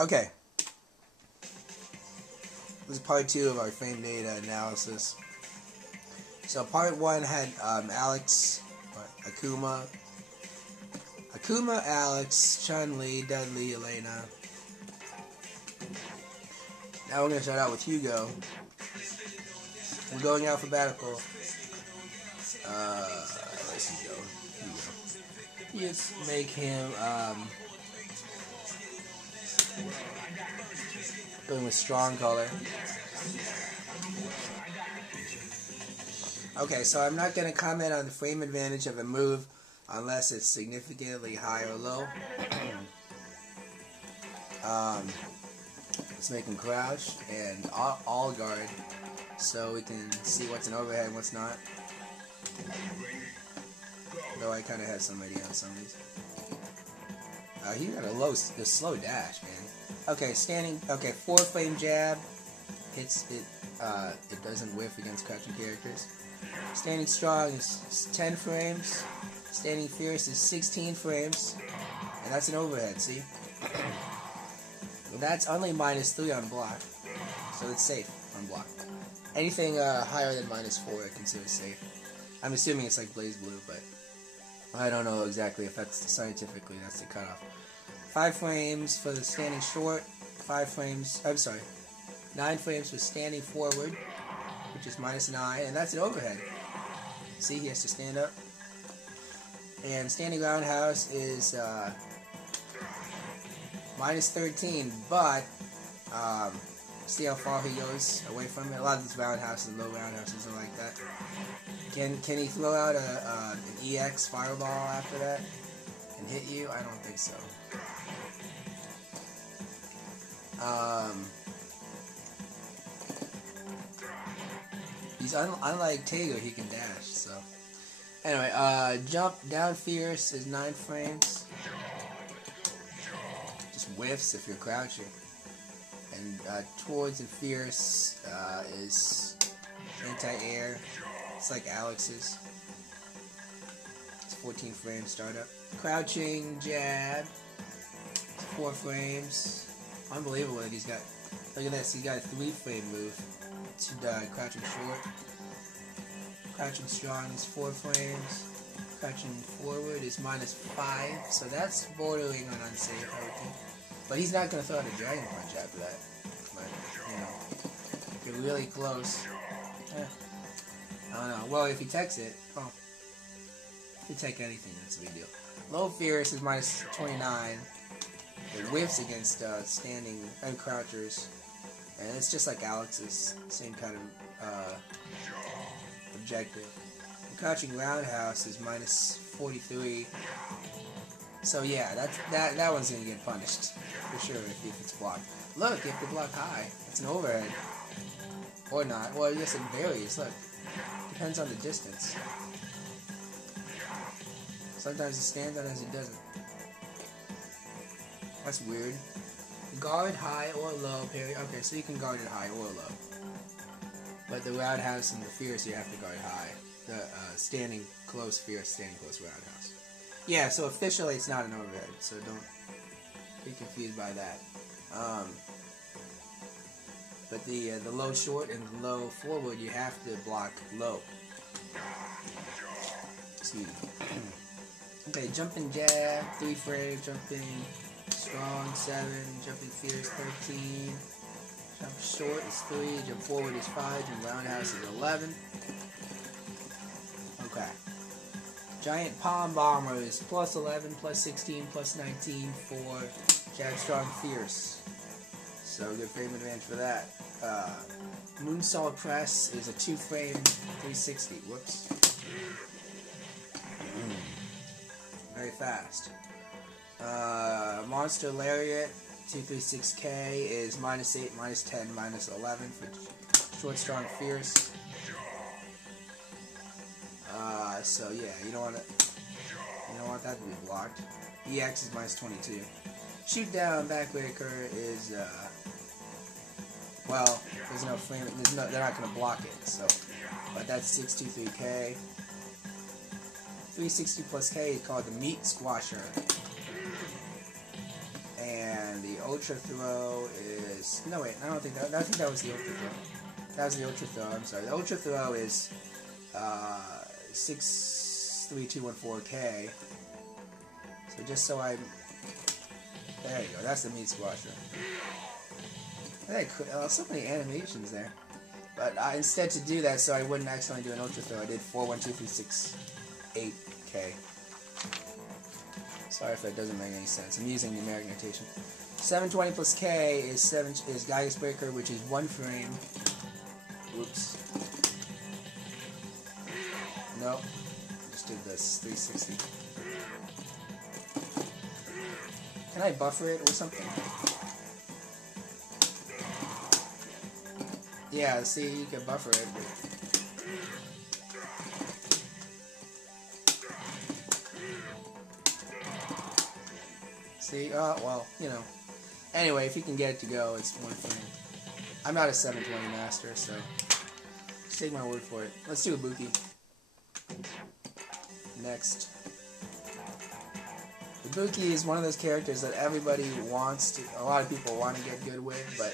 Okay. This is part 2 of our frame data analysis. So part 1 had Akuma, Alex, Chun-Li, Dudley, Elena. Now we're going to start out with Hugo. We're going alphabetical. Let's go. Hugo. Let's make him, going with strong color. Okay, so I'm not going to comment on the frame advantage of a move unless it's significantly high or low. Let's make him crouch and all guard so we can see what's an overhead and what's not. Though I kind of had some idea on some of these. He got a slow dash, man. Okay, standing. Okay, 4 frame jab. Hits it. It doesn't whiff against crouching characters. Standing strong is 10 frames. Standing fierce is 16 frames, and that's an overhead. See, that's only -3 on block, so it's safe on block. Anything higher than -4, I consider safe. I'm assuming it's like Blaze Blue, but I don't know exactly if that's scientifically that's the cutoff. 5 frames for the standing short. 5 frames. I'm sorry, 9 frames for standing forward, which is -9, and that's an overhead. See, he has to stand up. And standing roundhouse is -13, but see how far he goes away from it. A lot of these roundhouses, low roundhouses, are like that. Can he throw out an EX fireball after that and hit you? I don't think so. He's unlike Tago, he can dash. So anyway, jump down fierce is 9 frames. Just whiffs if you're crouching. And towards and fierce is anti-air. It's like Alex's. It's 14 frames startup. Crouching jab. 4 frames. Unbelievable that he's got. Look at this. He's got a 3 frame move. To crouching short. Crouching strong is 4 frames. Crouching forward is -5. So that's bordering on unsafe, I would think. But he's not going to throw out a dragon punch after that. But, you know, if you're really close. I don't know. Well, if he techs it, if you tech anything, that's a big deal. Low fierce is -29. It whiffs against standing and crouchers. And it's just like Alex's, same kind of objective. The crouching roundhouse is -43. So yeah, that one's gonna get punished for sure if it's blocked. Look, if they block high, it's an overhead or not. Well, yes, it varies. Look, depends on the distance. Sometimes it stands, sometimes it doesn't. That's weird. Guard high or low, period. Okay, so you can guard it high or low. But the roundhouse and the fierce, you have to guard high. The standing close fierce, standing close roundhouse. Yeah, so officially it's not an overhead, so don't be confused by that. But the low short and the low forward, you have to block low. Excuse me. Okay, jumping jab, 3 frames, jumping strong 7, jumping fierce 13, jump short is 3, jump forward is 5, jump roundhouse is 11. Okay. Giant palm bomber is +11, +16, +19 for jab strong fierce. So good frame advantage for that. Moonsault press is a 2 frame 360. Whoops. Very fast. Monster Lariat 236K is -8, -10, -11 for short, strong, fierce. So yeah, you don't want that to be blocked. EX is -22. Shoot down backbreaker is well, there's no frame. They're not gonna block it. So, but that's 623K. 360 plus K is called the Meat Squasher. And the ultra throw is... No, wait, I don't think that... I think that was the ultra throw. That was the ultra throw, I'm sorry. The ultra throw is 63214K. So just so I... There you go, that's the meat squasher. So many animations there. But instead to do that, so I wouldn't accidentally do an ultra throw, I did 412368K. Sorry if that doesn't make any sense. I'm using numeric notation. 720 plus K is Gaius Breaker, which is 1 frame. Whoops. Nope. Just did this 360. Can I buffer it or something? Yeah, see, you can buffer it. See, well, you know. Anyway, if you can get it to go, it's 1 frame. I'm not a 720 master, so just take my word for it. Let's do ibuki. Next. Ibuki is one of those characters that everybody wants to, a lot of people want to get good with, but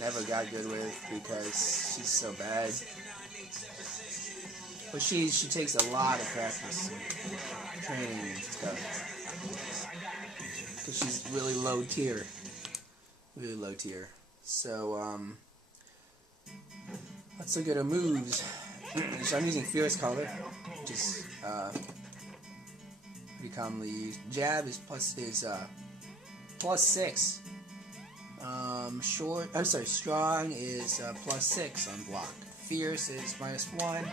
never got good with because she's so bad. But she takes a lot of practice and training and stuff. Because she's really low tier. Really low tier. So, let's look at her moves. So I'm using Fierce Color, which is pretty commonly used. Jab is plus 6. Strong is plus 6 on block. Fierce is -1.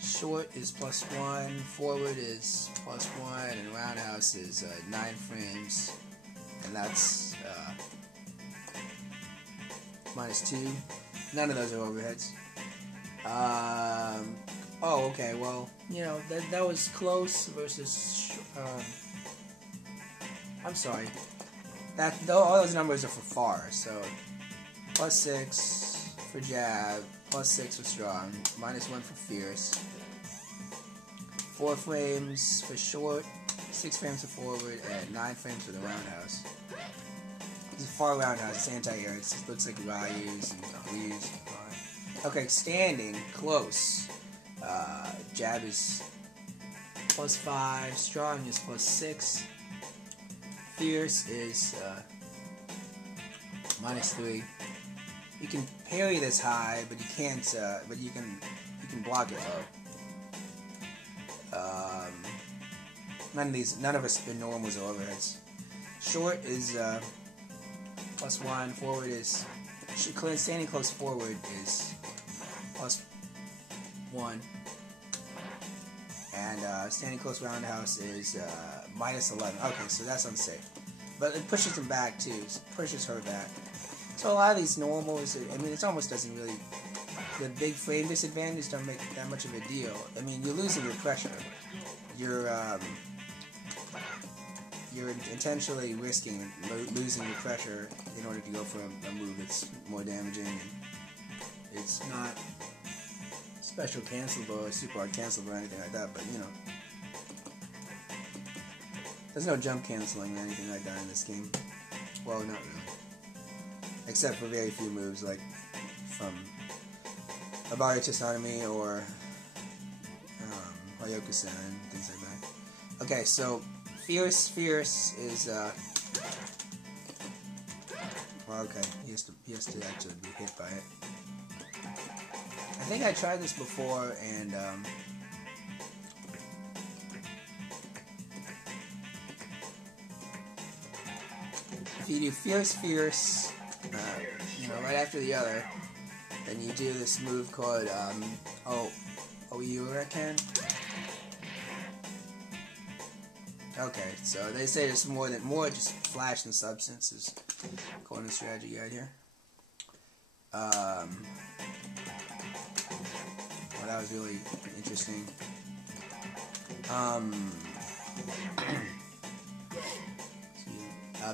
Short is +1. Forward is +1, and roundhouse is 9 frames, and that's -2. None of those are overheads. Oh, okay. Well, you know that was close versus. I'm sorry. All those numbers are for far. So +6 for jab, +6 for strong, -1 for fierce. 4 frames for short, 6 frames for forward, and 9 frames for the roundhouse. It's a far roundhouse. It's anti-air. It looks like Ryu's and Ryu's. Okay, standing close. Jab is +5. Strong is +6. Fierce is -3. You can parry this high, but you can't. But you can block it low. None of us the normals or overheads. Short is +1. Forward is standing close. Forward is +1, and standing close roundhouse is -11. Okay, so that's unsafe, but it pushes him back too. It pushes her back. So a lot of these normals, I mean, it almost doesn't really. The big frame disadvantage don't make that much of a deal. I mean, you're losing your pressure. You're intentionally risking losing your pressure in order to go for a move that's more damaging. It's not special cancelable or super hard cancelable or anything like that, but you know, there's no jump canceling or anything like that in this game. Well, not really, except for very few moves like from Abari Chisanami or Hoyoku-san and things like that. Okay, so Fierce is well, okay, he has to actually be hit by it. I think I tried this before, and if you do Fierce, you know, right after the other, then you do this move called Oiuraken. Okay, so they say there's more just flash than substance is according to the strategy guide here. Well, that was really interesting.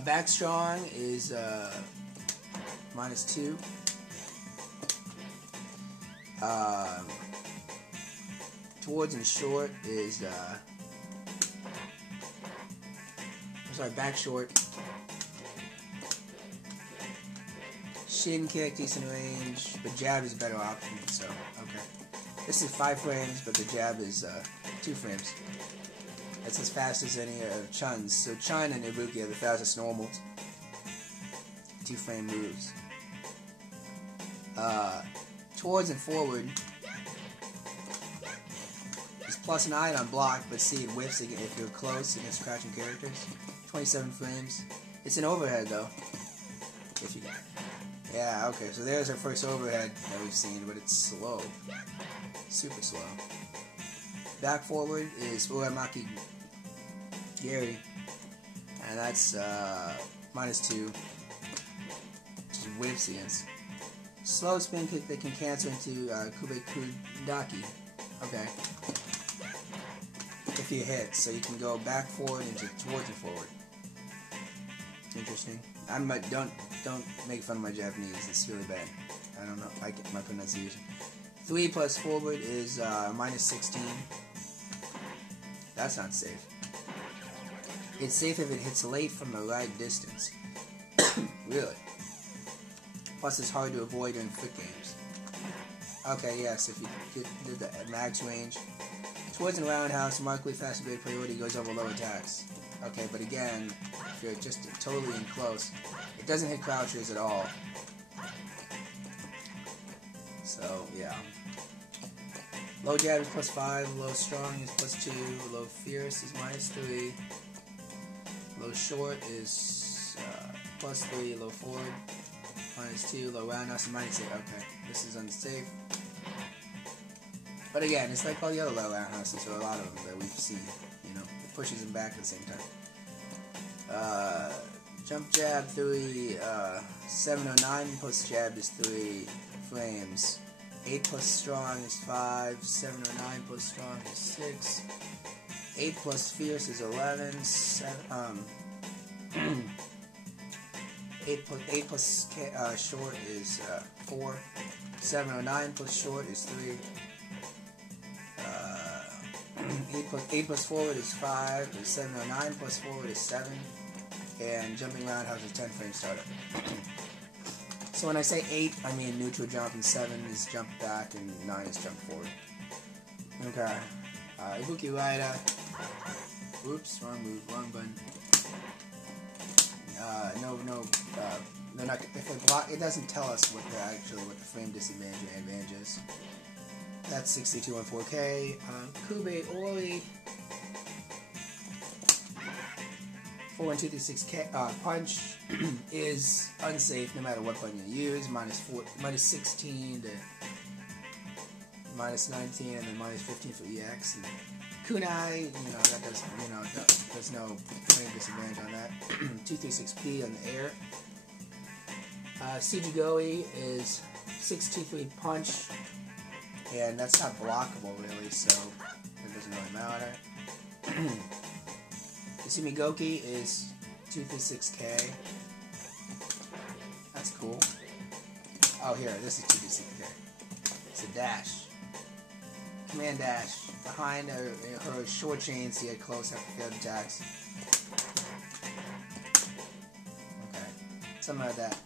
Back strong is -2. Towards and short is Sorry, back short. Shin kick, decent range, but jab is a better option, so, okay. This is 5 frames, but the jab is 2 frames. That's as fast as any of Chun's. So Chun and Ibuki are the fastest normals. 2 frame moves. Towards and forward is +9 on block, but see it whiffs if you're close against crouching characters. 27 frames. It's an overhead though. If you, yeah, okay. So there's our first overhead that we've seen, but it's slow, super slow. Back forward is Uramaki Gary, and that's -2. Just whiffs against. Slow spin kick that can cancel into Kube Kudaki. Okay. If you hit, so you can go back, forward, into towards and forward. Interesting. Don't make fun of my Japanese. It's really bad. I don't know. I get my pronunciation. 3 plus forward is -16. That's not safe. It's safe if it hits late from the right distance. Really. Plus, it's hard to avoid in quick games. Okay, yes, if you did the max range. Towards and roundhouse, markedly faster grade priority goes over low attacks. Okay, but again, if you're just totally in close, it doesn't hit crouchers at all. So, yeah. Low jab is +5, low strong is +2, low fierce is -3, low short is +3, low forward -2, low roundhouse is -8. Okay, this is unsafe. But again, it's like all the other low roundhouses, or a lot of them that we've seen. You know, it pushes them back at the same time. Jump jab 3, 709 plus jab is 3 frames. 8 plus strong is 5, 709 plus strong is 6, 8 plus fierce is 11, 8 plus short is 4, 709 plus short is 3, 8 plus forward is 5, 709 plus forward is 7, and jumping roundhouse is 10 frame startup. So when I say 8, I mean neutral jump, and 7 is jump back, and 9 is jump forward. Okay. Ibuki Raida. Oops, wrong move, wrong button. They're not. If they block, it doesn't tell us what the frame disadvantage or advantage is. That's 62 on 4K. Kube Ori. 4-1-2-3-6 punch is unsafe no matter what button you use. -16 to -19, and then -15 for EX. And kunai, that does, there's no frame disadvantage on that. 2-3-6P on the air. Sujigoi is 6-2-3 punch, and that's not blockable really, so it doesn't really matter. Kasumi Goki is 2-6K. That's cool. Oh, here, this is 2-6K. It's a dash. Command dash. Behind her short chains to get close after failed attacks. Okay. Something like that.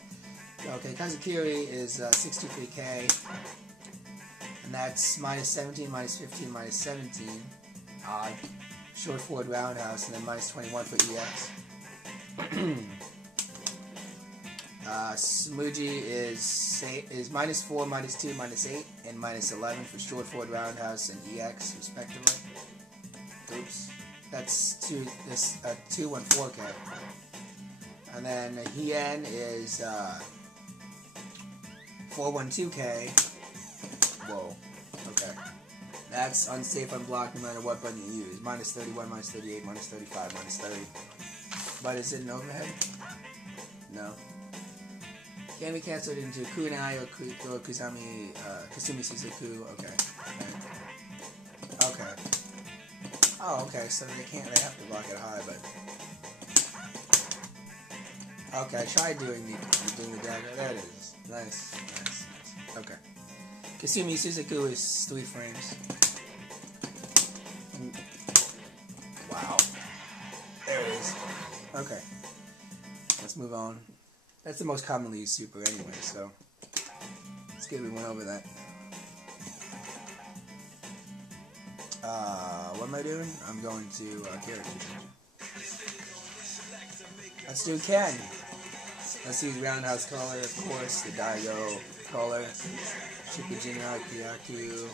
Okay, Kazukiri is 6-2-3K. And that's -17, -15, -17. Short forward roundhouse, and then -21 for EX. Smuji is -4, -2, -8, and -11 for short forward roundhouse and EX respectively. Oops, that's 2-1-4K. And then Hien is 4-1-2K. Whoa. Okay. That's unsafe on block no matter what button you use. -31, -38, -35, -30. But is it an overhead? No. Can be cancelled into kunai or Kasumi Suzuku. Okay. Okay. Oh, okay. So they have to block it high, but. Okay, I tried doing the dagger. There it is. Nice. Okay. Kasumi Suzuku is 3 frames. Wow. There it is. Okay. Let's move on. That's the most commonly used super anyway, so it's good we went over that. What am I doing? I'm going to character. Let's do Ken. Let's use roundhouse color, of course, the Daigo color, Shikujina, Kyaku,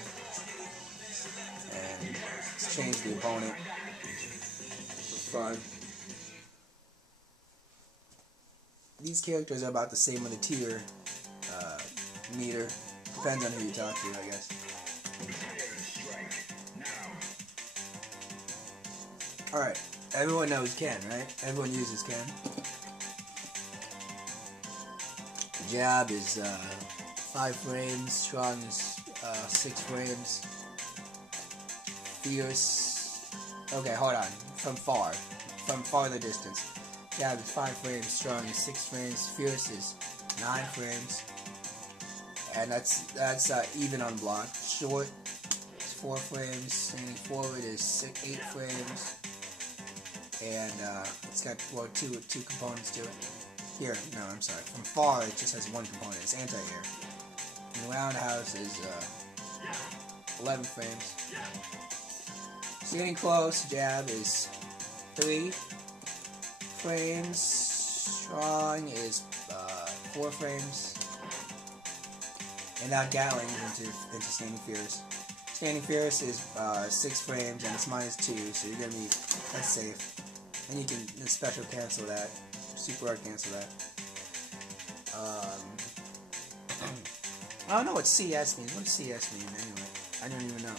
and let's change the opponent for fun. These characters are about the same on the tier meter. Depends on who you talk to, I guess. Alright, everyone knows Ken, right? Everyone uses Ken. Jab is 5 frames, strong is 6 frames. Fierce. Okay, hold on. From farther distance. Jab is 5 frames, strong is 6 frames, fierce is 9 frames. And that's even on block. Short is 4 frames, standing forward is 8 frames. And it's got two components to it. Here, no, I'm sorry. From far, it just has one component. It's anti-air. And roundhouse is 11 frames. So getting close. Jab is 3 frames. Strong is 4 frames. And now Gatling into Standing Fierce. Standing Fierce is 6 frames and it's -2, so you're gonna be that's safe. And you can special cancel that, super hard cancel that. I don't know what CS means. What does CS mean anyway? I don't even know.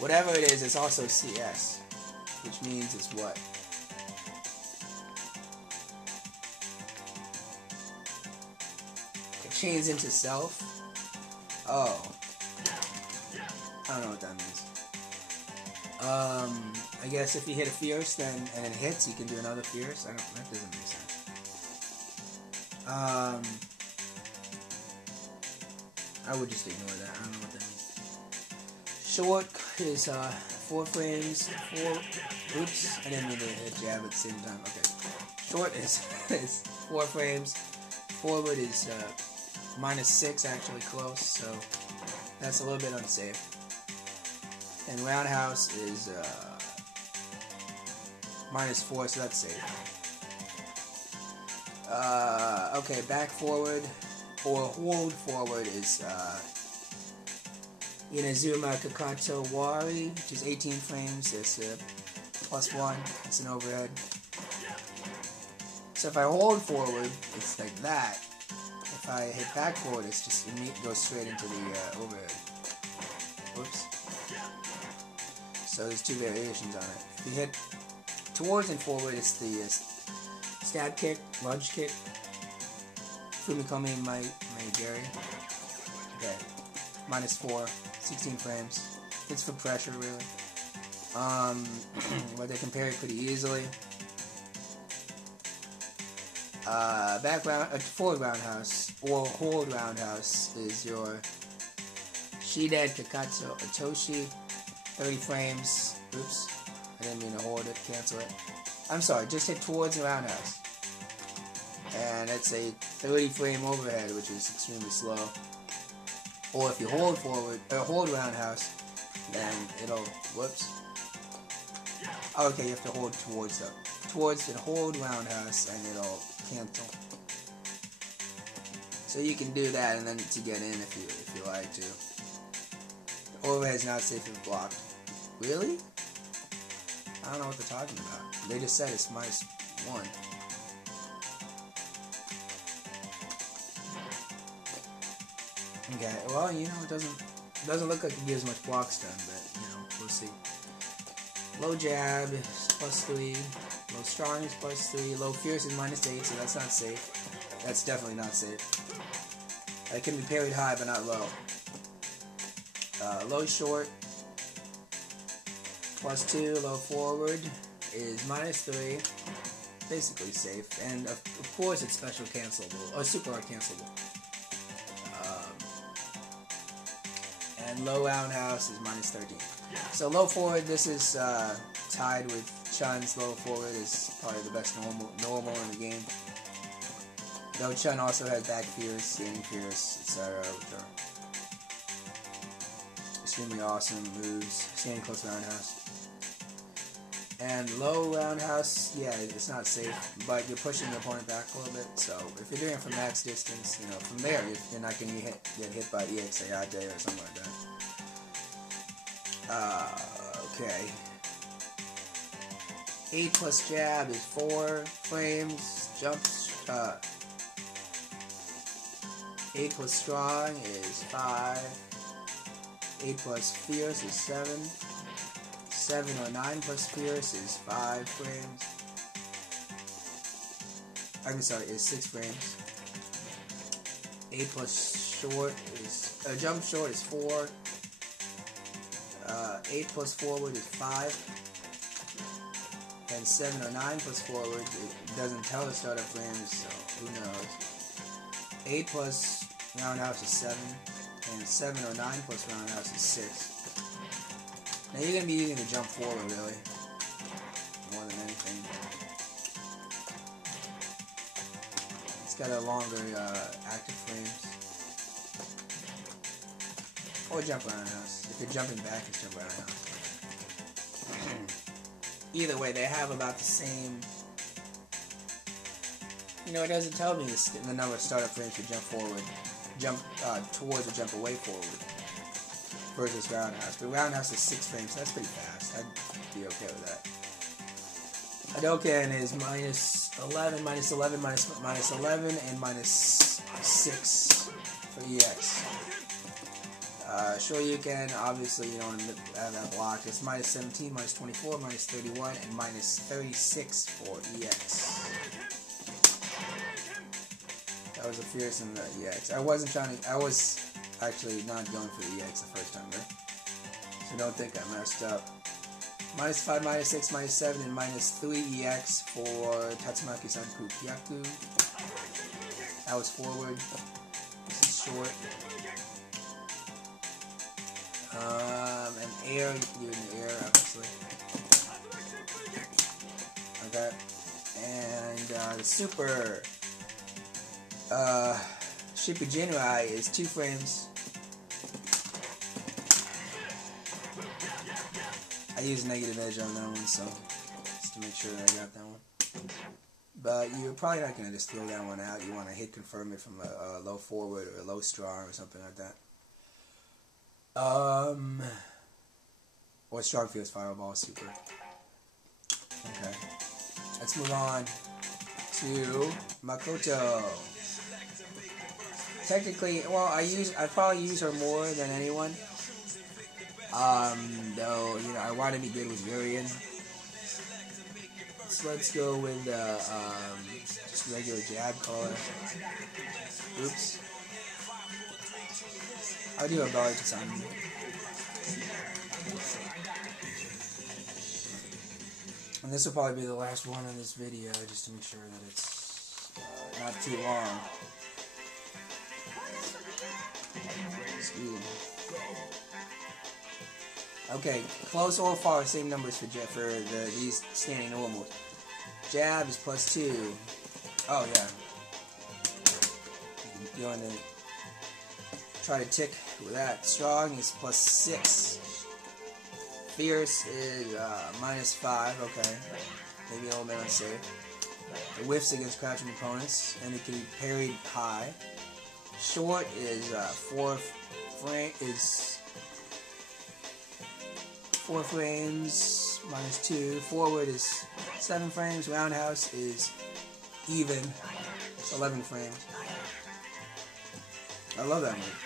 Whatever it is, it's also CS, which means it's what? It chains into self. Oh, I don't know what that means. I guess if you hit a fierce, and it hits, you can do another fierce. That doesn't make sense. I would just ignore that. I don't know what that means. Short is 4 frames. 4. Oops, I didn't mean to hit jab at the same time. Okay. Short is 4 frames. Forward is -6, actually close. So that's a little bit unsafe. And roundhouse is -4, so that's safe. Okay, back forward or hold forward is Inazuma Kakato Wari, which is 18 frames. It's +1. It's an overhead. So if I hold forward, it's like that. If I hit back forward, it's just goes straight into the overhead. Whoops. So there's 2 variations on it. If you hit towards and forward, it's the stab kick, lunge kick, Fumikomi Maigari. Okay, -4, 16 frames. It's for pressure, really. But they can parry pretty easily. Forward roundhouse or hold roundhouse is your Shiden Kakatsu Otoshi, 30 frames. Oops, I didn't mean to hold it, cancel it. I'm sorry, just hit towards the roundhouse. And it's a 30 frame overhead, which is extremely slow. Or if you hold forward, hold roundhouse, then it'll, whoops. Okay, you have to hold towards and hold roundhouse, and it'll cancel. So you can do that, and then to get in if you like to. The overhead is not safe if blocked. Really? I don't know what they're talking about. They just said it's -1. Okay, well, it doesn't look like it gives much block stun, but we'll see. Low jab is +3, low strong is +3, low fierce is -8, so that's not safe. That's definitely not safe. It can be parried high, but not low. Low short +2, low forward is -3, basically safe, and of course it's special cancelable, or super hard cancelable. And low roundhouse is -13. So low forward, this is tied with Chun's low forward as probably the best normal in the game. Though Chun also has back fierce, standing fierce, etc., which are extremely awesome moves. Standing close roundhouse. And low roundhouse, yeah, it's not safe, but you're pushing your opponent back a little bit. So if you're doing it from max distance, you know, from there you're not going to get hit by EX Ayate or something like that. Okay. 8 plus jab is 4 frames. Jumps. 8 plus strong is 5. 8 plus fierce is 7. 7 or 9 plus fierce is 5 frames. I'm sorry, is 6 frames. 8 plus short is jump short is 4. 8 plus forward is 5. And 7 or 9 plus forward, it doesn't tell the startup frames, so who knows. 8 plus roundhouse is 7, and 7 or 9 plus roundhouse is 6. Now you're going to be using the jump forward, really, more than anything. It's got a longer active frames. Or jump roundhouse. If you're jumping back, it's jump roundhouse. Either way, they have about the same. You know, it doesn't tell me the number of startup frames for jump forward, jump towards or jump away forward versus roundhouse. But roundhouse is 6 frames, so that's pretty fast. I'd be okay with that. Hadoken is minus 11, minus 11, minus 11, and minus 6 for EX. Shoryuken, obviously you don't have that block. It's minus 17, minus 24, minus 31, and minus 36 for EX. That was a fierce in the EX. I was actually not going for the EX the first time there. So don't think I messed up. Minus 5, minus 6, minus 7, and minus 3 EX for Tatsumaki-sanku Kyaku. That was forward. This is short. And air, you can do it in the air, obviously. Okay. And the super Shipujinrai is 2 frames. I used negative edge on that one, so just to make sure that I got that one. But you're probably not going to just throw that one out. You want to hit confirm it from a low forward or a low strong or something like that. Or strong fierce fireball super. Okay. Let's move on to Makoto. Technically, well, I probably use her more than anyone. Though, you know, I want to be good with Urian. So let's go with just regular jab caller. Oops. I'll do a belly to something. And this will probably be the last one in this video, just to make sure that it's not too long. Excuse me. Okay, close or far, same numbers for these standing normals. Jab is plus 2. Oh yeah. You want to try to tick with that. Strong is plus 6. Fierce is minus 5. Okay, maybe a little bit unsafe. It whiffs against crouching opponents, and it can be parried high. Short is 4 frames, minus 2. Forward is 7 frames. Roundhouse is even. It's 11 frames. I love that move.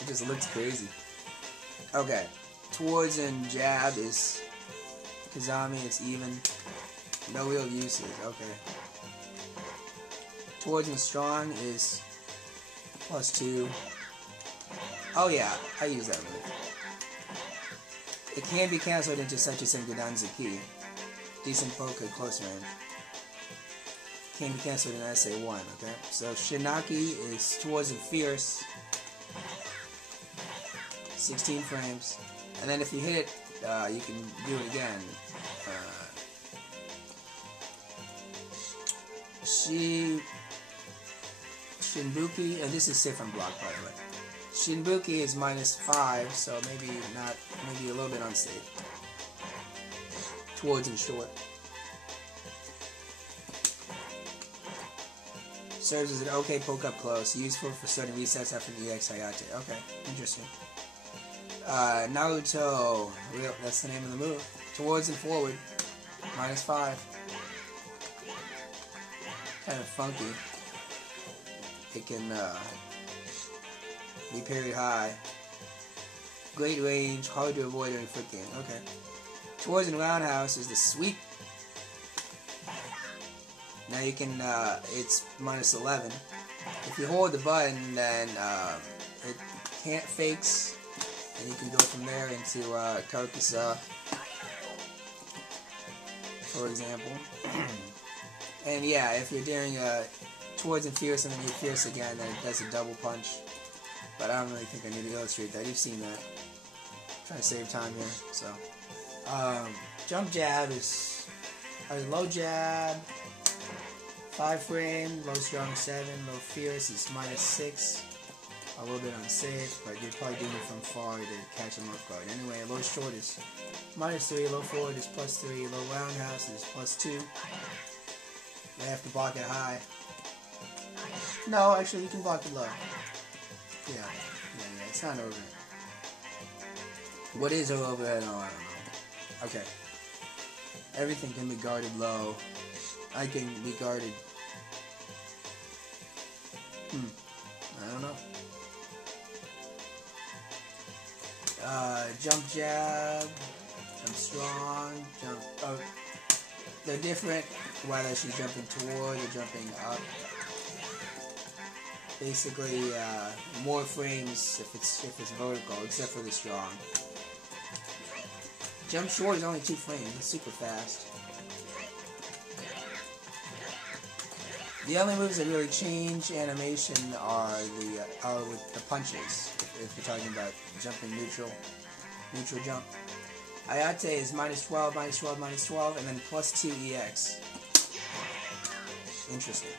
It just looks crazy. Okay. Towards and jab is Kazami, it's even. No real uses. Okay. Towards and strong is plus 2. Oh yeah, I use that move. It can be cancelled into Seichisen Gudanzuki. Decent poke at close range. Can be cancelled in SA1, okay? So Shinaki is towards and fierce. 16 frames. And then if you hit it, you can do it again. Shinbuki, and this is different block, by the way. Shinbuki is -5, so maybe a little bit unsafe. Towards and short. Serves as an okay poke up close, useful for sudden resets after an EX Hayate. Okay, interesting. Naruto, that's the name of the move. Towards and forward, -5. Kind of funky. It can be parried high. Great range, hard to avoid during foot game. Okay. Towards and roundhouse is the sweep. Now you can, it's -11. If you hold the button, then it can't fakes, and you can go from there into Kakusa, for example. And yeah, if you're doing towards and fierce and then you fierce again, then it does a double punch. But I don't really think I need to illustrate that. You've seen that. I'm trying to save time here. So, jump jab is low jab, 5 frame, low strong 7, low fierce is -6. A little bit unsafe, but you're probably doing it from far to catch them off guard. Anyway, low short is -3, low forward is +3, low roundhouse is +2. They have to block it high. No, actually, you can block it low. Yeah, it's not over. What is overhead? Oh, I don't know. Okay. Everything can be guarded low. I can be guarded. I don't know. Jump jab, jump strong, jump. Oh, they're different. Whether she's jumping toward or jumping up. Basically, more frames if it's vertical, except for the strong. Jump short is only 2 frames. It's super fast. The only moves that really change animation are with the punches. If you're talking about jumping neutral jump. Ayate is -12, -12, -12, and then +2 EX. Interesting.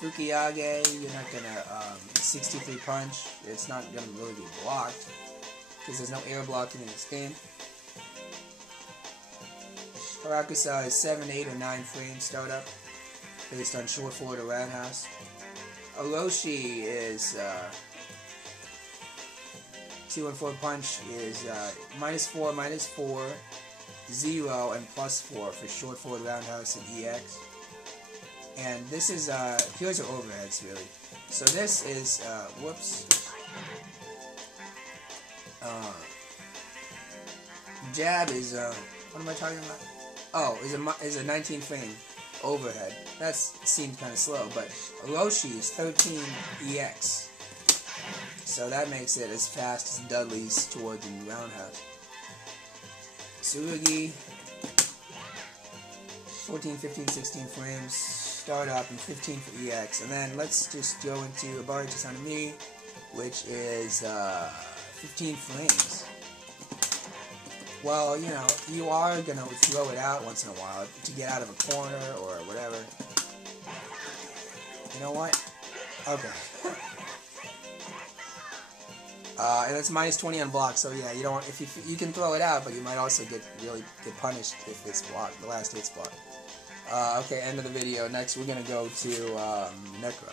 Fukiyage, you're not gonna 63 punch. It's not gonna really be blocked because there's no air blocking in this game. Karakusa is 7, 8, or 9 frames startup based on short forward or roundhouse. Oroshi is 2 and 4 punch is -4, -4, 0, and +4 for short forward roundhouse and EX. And this is, here's your overheads, really. So this is, jab is, what am I talking about? Oh, is a 19 frame overhead. That seems kind of slow, but Orochi is 13 EX. So that makes it as fast as Dudley's towards the roundhouse. Tsurugi, 14, 15, 16 frames. Start up and 15 for EX, and then let's just go into Abari Tasanami, which is 15 frames. Well, you know, you are gonna throw it out once in a while to get out of a corner or whatever. You know what? Okay. And it's -20 on block, so yeah, you don't. If you can throw it out, but you might also get punished if it's blocked. The last hit's blocked. Okay, end of the video. Next, we're gonna go to Necro.